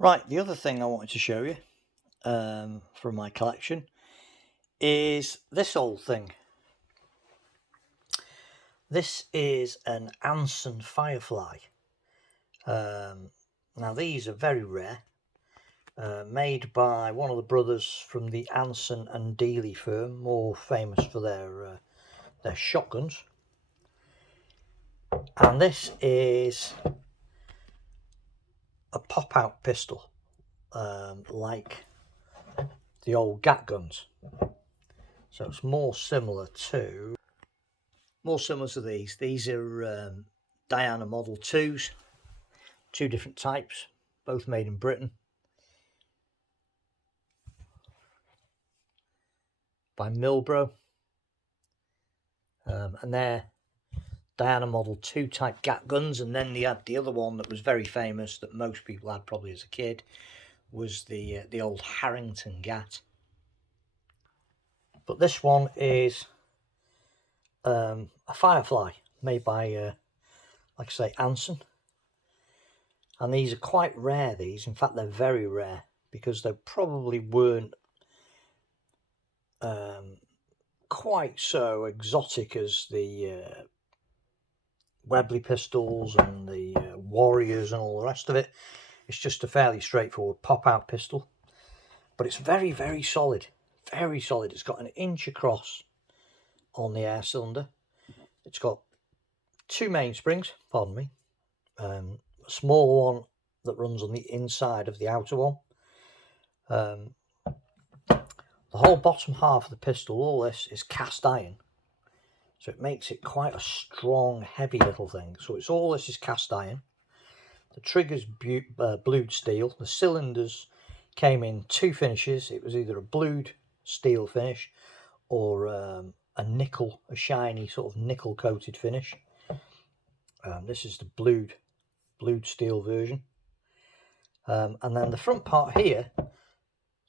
Right, the other thing I wanted to show you from my collection is this old thing. This is an Anson Firefly. Now these are very rare, made by one of the brothers from the Anson and Dealey firm, more famous for their shotguns. And this is a pop-out pistol, like the old gat guns. So it's more similar to these. These are Diana Model 2s, two different types, both made in Britain by Milbro. And they're Diana Model 2 type gat guns. And then they had the other one that was very famous that most people had probably as a kid, was the old Harrington gat. But this one is a Firefly made by, like I say, Anson. And these are quite rare, these. In fact, they're very rare because they probably weren't quite so exotic as the Webley pistols and the Warriors and all the rest of it. It's just a fairly straightforward pop-out pistol. But it's very, very solid. Very solid. It's got an inch across on the air cylinder. It's got two mainsprings, pardon me. A smaller one that runs on the inside of the outer one. The whole bottom half of the pistol, all this, is cast iron. So it makes it quite a strong, heavy little thing. So it's all this is cast iron. The trigger's blued steel. The cylinders came in two finishes. It was either a blued steel finish or a shiny sort of nickel coated finish. This is the blued steel version. And then the front part here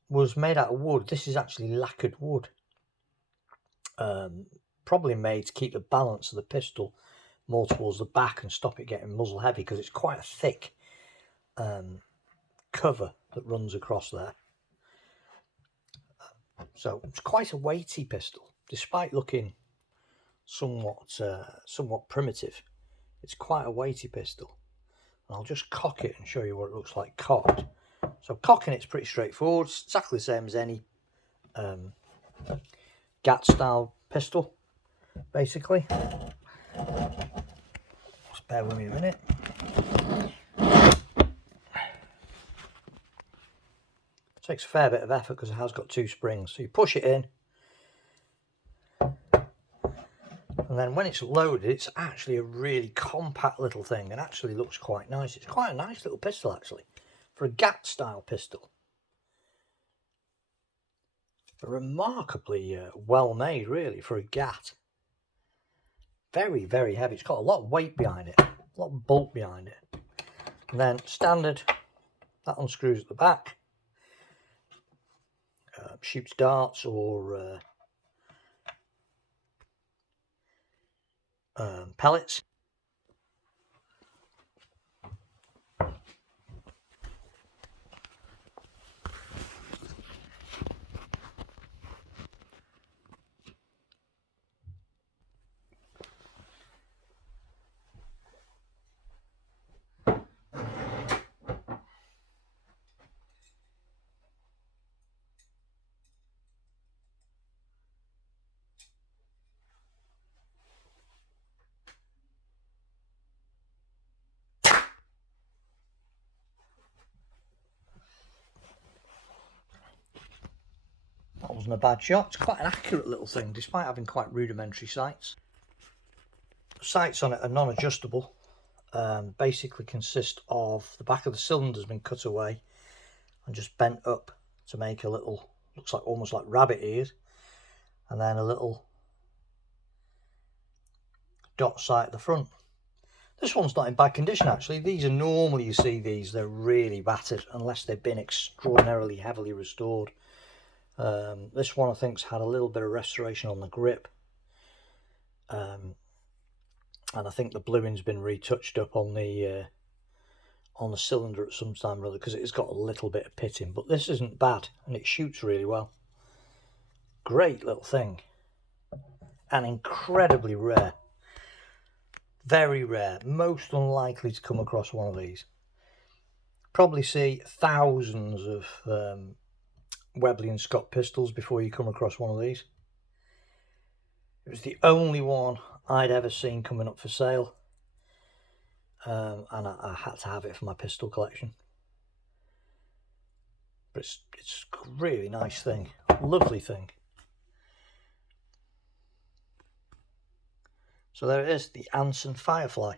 was made out of wood. This is actually lacquered wood. Probably made to keep the balance of the pistol more towards the back and stop it getting muzzle heavy, because it's quite a thick cover that runs across there. So it's quite a weighty pistol, despite looking somewhat primitive. It's quite a weighty pistol. And I'll just cock it and show you what it looks like cocked. So cocking it's pretty straightforward. It's exactly the same as any gat style pistol, basically. Just bear with me a minute. It takes a fair bit of effort because it has got two springs. So you push it in, and then when it's loaded, it's actually a really compact little thing and actually looks quite nice. It's quite a nice little pistol, actually, for a gat style pistol. Remarkably well made, really, for a gat. Very, very heavy. It's got a lot of weight behind it, a lot of bulk behind it. And then standard, that unscrews at the back, shoots darts or pellets. That wasn't a bad shot. It's quite an accurate little thing, despite having quite rudimentary sights. The sights on it are non-adjustable. Basically consist of the back of the cylinder has been cut away and just bent up to make a little, looks like almost like rabbit ears, and then a little dot sight at the front. This one's not in bad condition, actually. These are normally, you see these, they're really battered unless they've been extraordinarily heavily restored. This one I think's had a little bit of restoration on the grip, and I think the bluing's been retouched up on the on the cylinder at some time or other because it's got a little bit of pitting, but this isn't bad and it shoots really well. Great little thing, and incredibly rare. Very rare, most unlikely to come across one of these. Probably see thousands of Webley and Scott pistols before you come across one of these. It was the only one I'd ever seen coming up for sale, and I had to have it for my pistol collection. But it's a really nice thing, lovely thing. So there it is, the Anson Firefly.